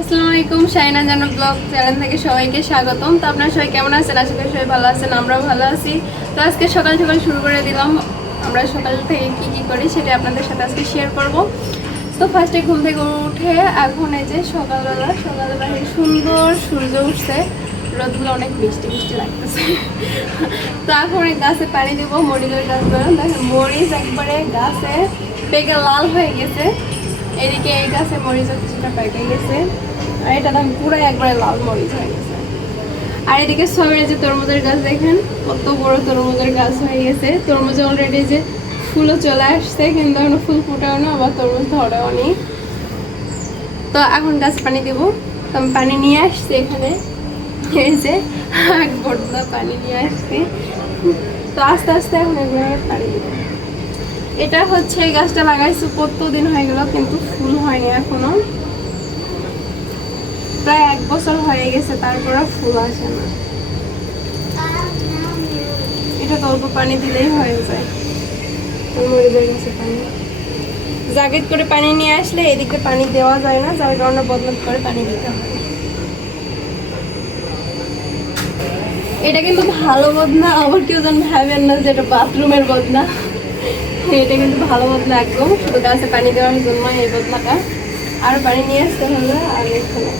আসসালামু আলাইকুম, শাইনা জান্নাত ব্লগ চ্যানেল থেকে সবাইকে স্বাগতম। তো আপনারা সবাই কেমন আছেন? আশা করি সবাই ভালো আছেন, আমরাও ভালো আছি। তো আজকে সকাল সকাল শুরু করে দিলাম। আমরা সকাল থেকে কি করি সেটা আপনাদের সাথে আজকে শেয়ার করব। তো ফার্স্টে ঘুম থেকে উঠে এখন এই যে সকালবেলা সুন্দর সূর্য উঠছে, রোদগুলো অনেক মিষ্টি মিষ্টি লাগতেছে। তো এখন এই গাছে পানি দেবো, মরিচের গাছগুলো দেখেন মরিচ একবারে গাছে পেকে লাল হয়ে গেছে। এদিকে এই গাছে মরিচও কিছুটা পেকে গেছে, আর এটা দাম পুরো একবারে লাল মরিচ হয়ে গেছে। আর এদিকে সবের যে তরমুজের গাছ দেখেন কত বড় তরমুজের গাছ হয়ে গেছে। তরমুজে অলরেডি যে ফুলও চলে আসছে, কিন্তু এখনো ফুল ফুটাও না, আবার তরমুজ ধরেও নি। তো এখন গাছ পানি দেবো। তো আমি পানি নিয়ে আসছি এখানে, এই যে এক বড্ডা পানি নিয়ে আসছি। তো আস্তে আস্তে এখন এগুলো পানি দেবো। এটা হচ্ছে এই গাছটা লাগাইছি কতদিন হয়ে গেল, কিন্তু ফুল হয়নি এখনো, প্রায় 1 বছর হয়ে গেছে, তারপরে ফুল আসে না। এটা অল্প পানি দিলেই হয়ে যায়। মরিচের গাছে পানি জাগিদ করে পানি নিয়ে আসলে এদিকে পানি দেওয়া যায় না, যার কারণে বদলাত করে পানি দিতে হয়। এটা কিন্তু ভালো বদনা, আবার কেউ যেন ভাবেন না যে এটা বাথরুমের বদনা। এটা কিন্তু ভালো বদনা একদম, শুধু গাছে পানি দেওয়ার জন্য এই বদনাটা। আর পানি নিয়ে আসতে হলে আর এখানে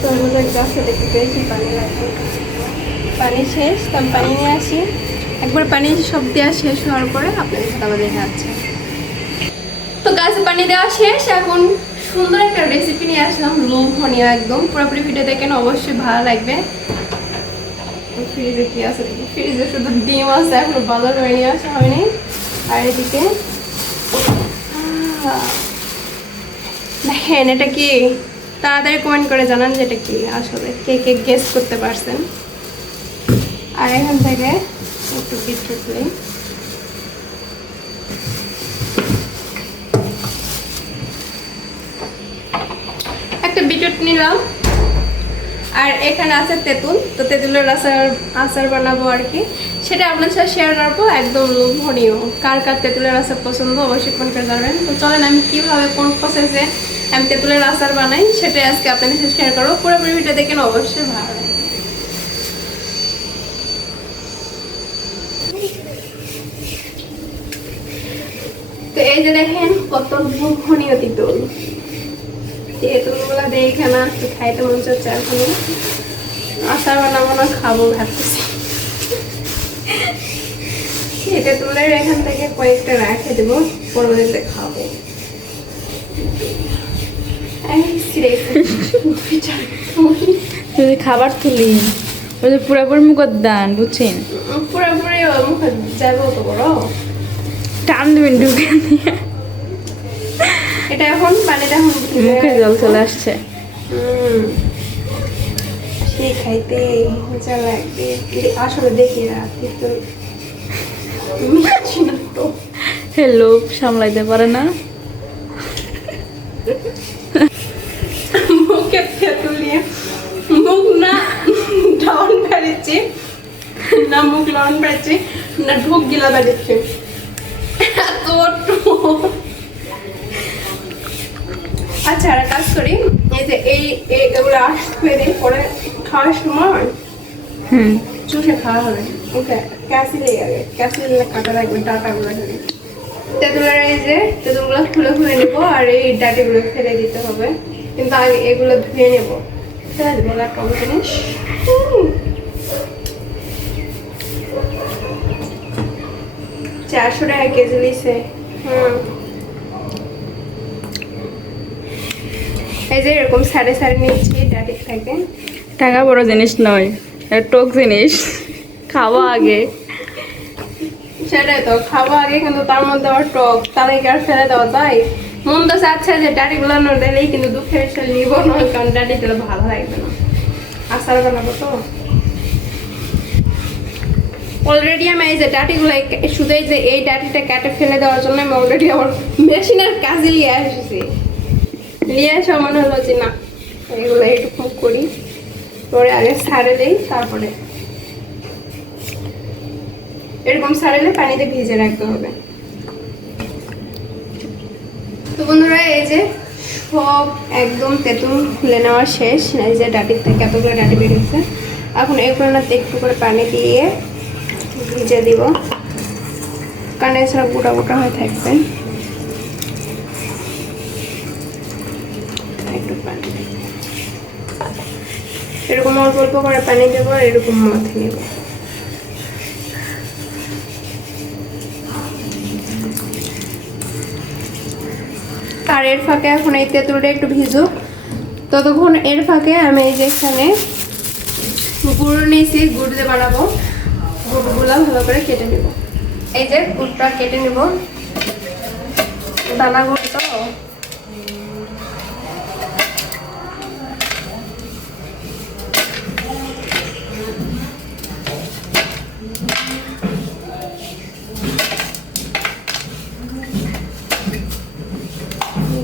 তরমুজের গাছে দেখতে পেয়েছি পানি লাগবে। পানি শেষ, তো আমি পানি নিয়ে আসি। একবার পানি সব দেওয়া শেষ হওয়ার পরে আপনাদের সাথে আবার দেখা যাচ্ছে। তো গাছে পানি দেওয়া শেষ, এখন সুন্দর একটা রেসিপি নিয়ে আসলাম, লোভনীয় একদম। পুরোপুরি ভিডিও দেখেন, অবশ্যই ভালো লাগবে। ফ্রিজে কি আছে দেখি, ফ্রিজে শুধু ডিম আছে, এখনো বাজার করে নিয়ে আসা হয়নি। আর এদিকে দেখেন এটা কি, তাড়াতাড়ি কমেন্ট করে জানান যে এটা কি, আসলে কে কে গেস করতে পারছেন। আর এখান থেকে একটু বিটরুট নিই। একটা বিটরুট নিলাম। আর এখানে আছে তেঁতুল, তো তেঁতুলের আচার বানাবো আর কি, সেটা আপনার সাথে শেয়ার করবো। একদম লোভনীয়। কার কার তেঁতুলের আচার পছন্দ অবশ্যই কমেন্ট করে জানাবেন। তো চলেন আমি কীভাবে কোন প্রসেসে আমি তেঁতুলের আচার বানাই সেটাই আজকে আপনাদের সাথে শেয়ার করবো। পুরোপুরি ভিডিও দেখেন, অবশ্যই ভালো লাগবে। তো এই যে দেখেন কত লোভনীয় তেঁতুল। তেঁতুলগুলো দেখে না একটু খাইতে মন চাচ্ছে, এখন আচার বানাবো না, খাবো ভাবতেছি। তেঁতুলের এখান থেকে কয়েকটা রেখে দেবো, পরবর্তীতে খাবো। খাবার তুলি ওই যে পুরাপুরি মুখের দান বুঝছেন, পুরোপুরি মুখে যাবো তো বড় টান দেবেন ঢুকে দিয়ে। এটা এখন পানিটা মুখে জল চলে আসছে। সেই খাইতে মজা লাগবে। আসলে দেখি হ্যালো, সামলাইতে পারে না। মুখে তেঁতুলিয়ে মুখ না ডাউন বেড়েছে, না মুখ লন বেড়েছে, না ঢুক গিলা বেড়েছে। আচ্ছা আর কাজ করি, এই যে এগুলো আসবে পরে খাওয়ার সময় চুষে খাওয়া হবে। ওকে ক্যাসিলে আগে ক্যাসিলে কাটা লাগবে, ডাটাগুলো ধরে তেঁতুলের এই যে তেঁতুলগুলো খুলে খুলে নেবো, আর এই ডাটিগুলো ফেলে দিতে হবে, কিন্তু আগে এগুলো ধুয়ে নেবো। ফেলে দেবো একটা জিনিস। 400 টাকা কেজি লিছে। এই যে এরকম সাড়ে সাড়ে নিচ্ছি, ডাটি থাকে। টাকা বড় জিনিস নয়, টক জিনিস, খাওয়া আগে। সেটাই তো, খাওয়া আগে, কিন্তু তার মধ্যে আবার টক, তাদেরকে আর ফেলে দেওয়া যায়? মন তো চাচ্ছে যে ডাটিগুলো না দিলেই, কিন্তু দুঃখের বিষয় নিব না, কারণ ডাটি দিলে ভালো লাগবে না। আচার বানাবো তো। অলরেডি আমি এই যে ডাটিগুলো শুধু এই যে এই ডাটিটা কেটে ফেলে দেওয়ার জন্য আমি অলরেডি আমার মেশিনের কাজে নিয়ে এসেছি। নিয়ে আসা মনে হলো যে না, এগুলো একটু করি, পরে আগে ছাড়ে দেই, তারপরে এরকম ছাড়ালে পানিতে ভিজে রাখতে হবে। তো বন্ধুরা এই যে সব একদম তেঁতুল খুলে নেওয়া শেষ। এই যে ডাটির থেকে এতগুলো ডাটি বেরিয়েছে। এখন এগুলো না একটু করে পানি দিয়ে ভিজে দিব, কারণ এছাড়া গোটা গোটা হয়ে থাকবে। একটু পানি এরকম অল্প অল্প করে পানি দেবো, এরকম মাথায় নেব। আর এর ফাঁকে এখন এই তেঁতুলটা একটু ভিজুক, ততক্ষণ এর ফাঁকে আমি এই যে এখানে গুড় নিয়েছি, গুড় দিয়ে বানাবো। গুড়গুলো ভালো করে কেটে নেব। এই যে গুড়টা কেটে নেব, দানা গুড় তো।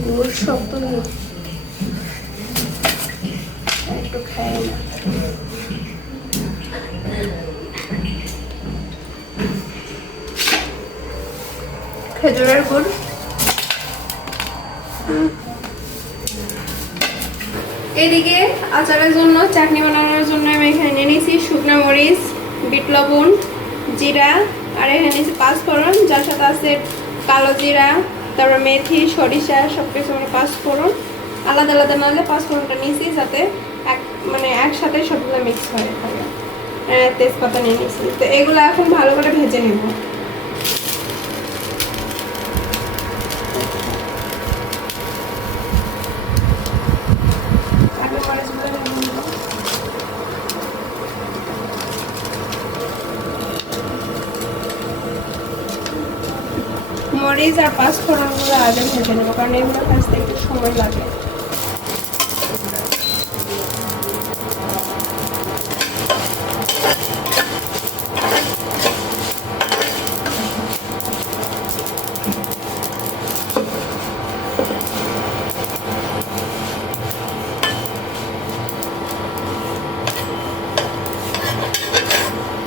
গুড় শক্ত একটু খাই না। খেজুরের গুড়, এদিকে আচারের জন্য চাটনি বানানোর জন্য আমি এখানে নিয়ে নিয়েছি শুকনো মরিচ, বিট লবণ, জিরা, আর এখানে নিয়েছি পাঁচফোড়ন, যার সাথে আছে কালো জিরা, তারপর মেথি, সরিষা, সব কিছু মানে পাঁচফোড়ন আলাদা আলাদা নাহলে পাঁচফোড়নটা নিয়েছি যাতে একসাথে সবগুলো মিক্স হয়ে থাকে। তেজপাতা নিয়ে নিয়েছি। তো এগুলো এখন ভালো করে ভেজে নেব। মরিচ আর পাঁচফোড়নগুলো আগে ভেজে নেবো, কারণ এগুলো ভাজতে একটু সময় লাগে।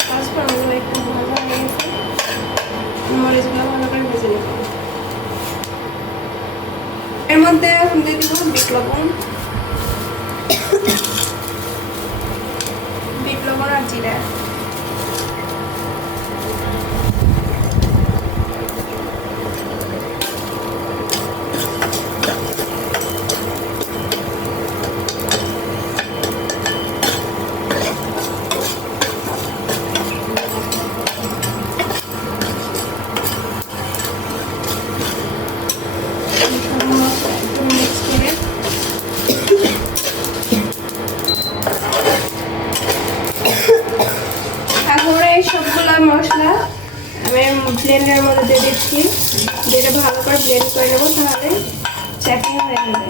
পাঁচফোড়নগুলো একটু ভাজা হয়ে গেছে, মরিচগুলো ভালো করে ভেজে নেব। এর মধ্যে এখন দিয়ে দিব বিট লবণ, আর জিরা। সবগুলা মশলা আমি ব্লেন্ডারের মধ্যে দিয়ে দিচ্ছি, দিয়ে ভালো করে ব্লেন্ড করে নেবো, তাহলে চাটনি হয়ে যাবে।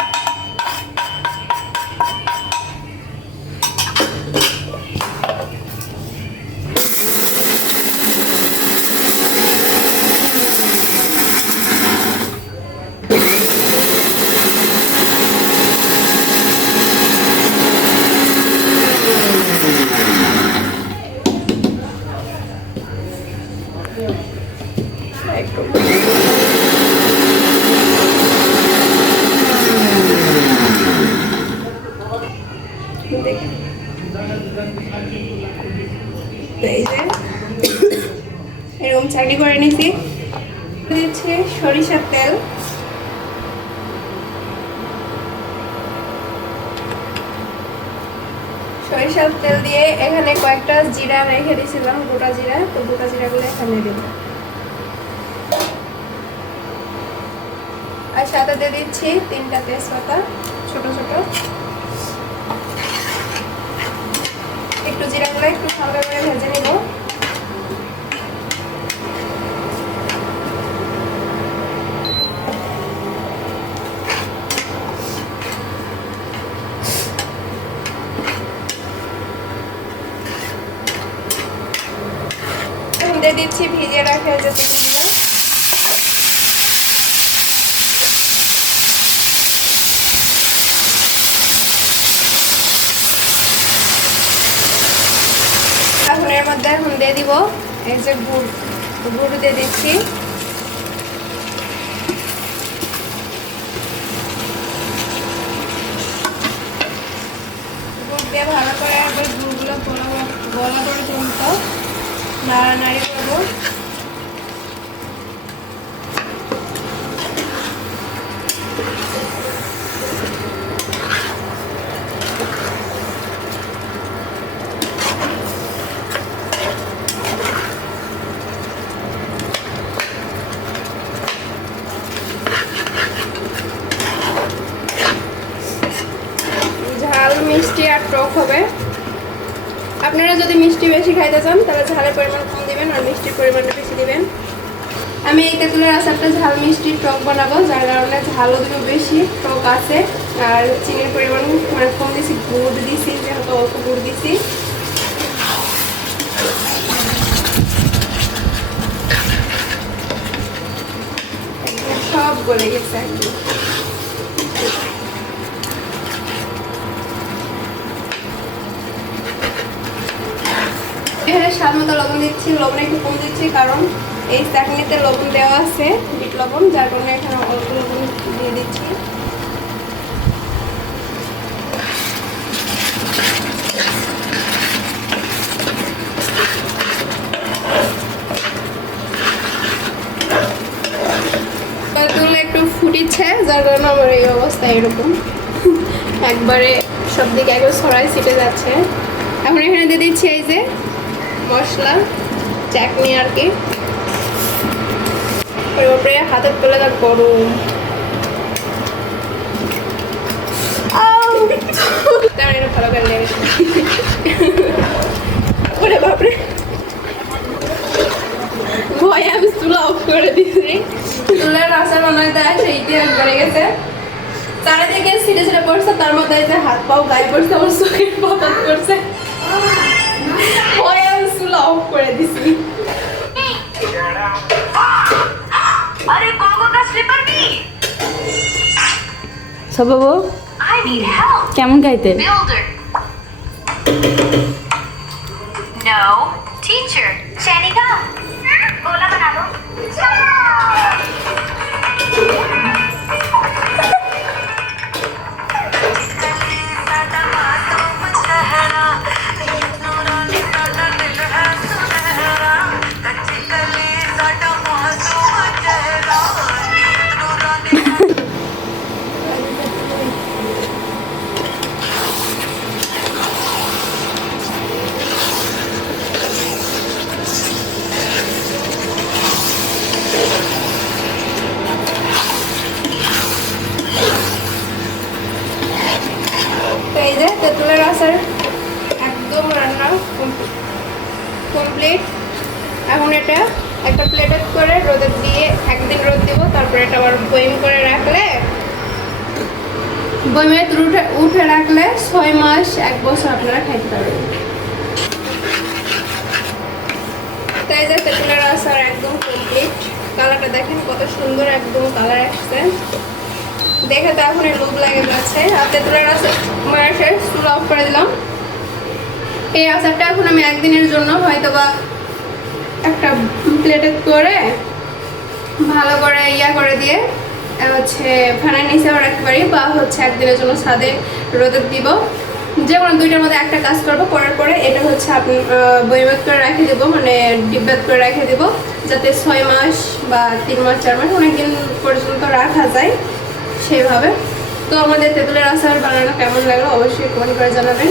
এরকম চাটনি করে নিছি। দিচ্ছি সরিষার তেল, সরিষার তেল দিয়ে এখানে কয়েকটা জিরা রেখে দিয়েছিলাম, গোটা জিরা, তো গোটা জিরাগুলো এখানে দেব। আর সাথে দিয়ে দিচ্ছি 3টা তেজপাতা ছোট ছোট। একটু জিরাগুলো একটু হালকা করে ভেজে নিব। দিয়ে দিচ্ছি ভিজিয়ে রাখা যে তেঁতুলগুলো। এখন এর মধ্যে এখন দিয়ে দিব এই যে গুড় দিয়ে দিচ্ছি। দিয়ে ভালো করে একবার গুড়গুলো গলা পর্যন্ত নাড়ানাড়ি করবো। ঝাল মিষ্টি আর টক হবে। আপনারা যদি মিষ্টি বেশি খাইতে চান তাহলে ঝালের পরিমাণ কম দিবেন আর মিষ্টির পরিমাণটা বেশি দিবেন। আমি এই তেঁতুলের আচারটা ঝাল মিষ্টি টক বানাবো, যার কারণে ঝালও দিব বেশি, টক আছে, আর চিনির পরিমাণ মানে কম দিছি, গুড় দিছি, যেহেতু অল্প গুড় দিছি। সব গলে গেছে একদম। এখানে স্বাদ মতো লবণ দিচ্ছি, লবণ একটু কম দিচ্ছি কারণ এই চাটনিতে লবণ দেওয়া আছে, বিট লবণ, যার কারণে এখানে অল্প লবণ দিয়ে দিচ্ছি। তেঁতুল একটু ফুটিচ্ছে, যার কারণে আমার এই অবস্থা এরকম একবারে সব দিকে একবার ছড়াই ছিটে যাচ্ছে। এখন এখানে দিয়ে দিচ্ছি এই যে মশলা চাটনি আর কি। এরপরে হাতের তলাটা গরম, ভালো করে লেগেছে। ওরে বাপরে, ভয়ে আমি চুলা অফ করে দিয়েছি। চুলার আচার বানাতে সেইটি একবারে গেছে, চারিদিকে ছিটে ছিটে পড়ছে, তার মধ্যে যে হাত পাও গায়ে পড়ছে, আমার চোখের পতন করছে, ভয়ে আমি চুলা অফ করে দিছি। अरे गोगो का स्लीपर भी সব বাবু I need help কেমন গাইতে? builder no teacher Shanika गोला बना दो এই যে তেঁতুলের আচার একদম রান্না কমপ্লিট। এখন এটা একটা প্লেটে করে রোদে দিয়ে একদিন রোদ দিব, তারপরে এটা আবার বয়ম করে রাখলে, বয়মে উঠে রাখলে 6 মাস 1 বছর আপনারা খাইতে পারবেন। তাই যে তেঁতুলের আচার একদম কমপ্লিট। কালারটা দেখেন কত সুন্দর একদম কালার আসছে, দেখে তো এখন লোভ লাগে যাচ্ছে। আর তেঁতুলের আচার মায়ের শেষ, চুলা অফ করে দিলাম। এই আচারটা এখন আমি একদিনের জন্য হয়তো বা একটা প্লেটে করে ভালো করে করে দিয়ে হচ্ছে ফ্যানের নিচেও রাখতে পারি, বা হচ্ছে একদিনের জন্য ছাদে রোদে দিব। যে কোনো দুইটার মধ্যে একটা কাজ করবো, করার পরে এটা হচ্ছে আপনি বইমেট করে রেখে দেবো, মানে ডিব্বাত করে রেখে দেবো, যাতে 6 মাস বা 3 মাস 4 মাস অনেকদিন পর্যন্ত রাখা যায় সেইভাবে। তো আমাদের তেঁতুলের আচার বানানো কেমন লাগলো অবশ্যই কমেন্ট করে জানাবেন।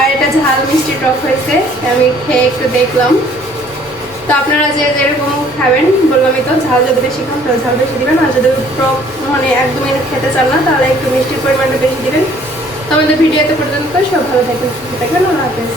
আর এটা ঝাল মিষ্টি টক হয়েছে, আমি খেয়ে একটু দেখলাম। তো আপনারা যে যেরকম খাবেন, বললামই তো, ঝাল যদি বেশি খান তাহলে ঝাল বেশি দিবেন, আর যদি টক মানে একদমই খেতে চান না তাহলে একটু মিষ্টির পরিমাণটা বেশি দিবেন। তো আমাদের ভিডিওতে পর্যন্ত সব ভালো থাকবেন, সুস্থ থাকবেন, আল্লাহ হাফেজ।